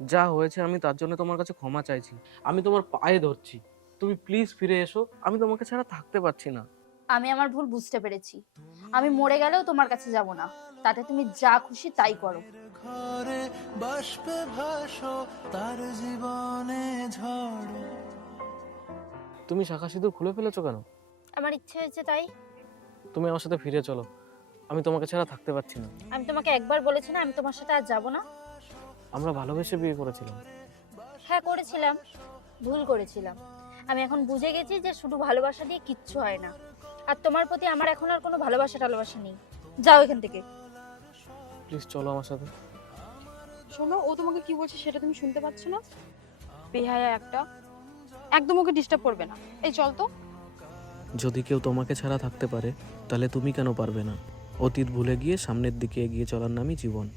যা হয়েছে আমি তার জন্য তোমার কাছে ক্ষমা চাইছি। আমি তোমার পায়ে ধরছি, তুমি প্লিজ ফিরে এসো। আমি তোমাকে ছাড়া থাকতে পারছি না। আমি আমার ভুল বুঝতে পেরেছি। আমি মরে গেলেও তোমার কাছে যাব না, তাতে তুমি যা খুশি তাই করো। ঘরে বাষ্পে ভাসো তার জীবনে ঝড়। তুমি শাখা সিঁদুর খুলে ফেলেছো কেন? আমার ইচ্ছে হয়েছে তাই। তুমি আমার সাথে ফিরে চলো, আমি তোমাকে ছাড়া থাকতে পারছি না। আমি তোমাকে একবার বলেছি না আমি তোমার সাথে আর যাব না? আমরা ভালোবেসে বিয়ে করেছিলাম। হ্যাঁ করেছিলাম, ভুল করেছিলাম। আমি এখন বুঝে গেছি যে শুধু ভালোবাসা দিয়ে কিচ্ছু হয় না। আর তোমার প্রতি আমার এখন আর কোনো ভালোবাসা টালোবাসা নেই। যাও এখান থেকে। প্লিজ চলো আমার সাথে। শোনো, ও তোমাকে কি বলছে সেটা তুমি শুনতে পাচ্ছ না? বেহায়া একটা, একদম ওকে ডিস্টার্ব করবে না। এই চল তো। যদি কেউ তোমাকে ছাড়া থাকতে পারে, তাহলে তুমি কেন পারবে না? অতীত ভুলে গিয়ে সামনের দিকে এগিয়ে চলার নামই জীবন।